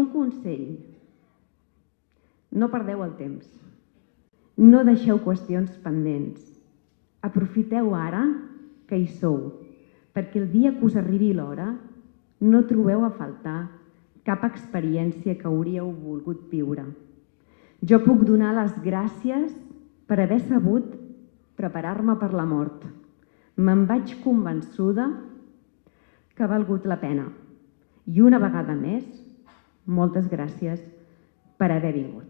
un consell. No perdeu el temps. No deixeu qüestions pendents. Aprofiteu ara que hi sou, perquè el dia que us arribi l'hora no trobeu a faltar cap experiència que hauríeu volgut viure. Jo puc donar les gràcies per haver sabut preparar-me per la mort. Me'n vaig convençuda que ha valgut la pena. I una vegada més, moltes gràcies per haver vingut.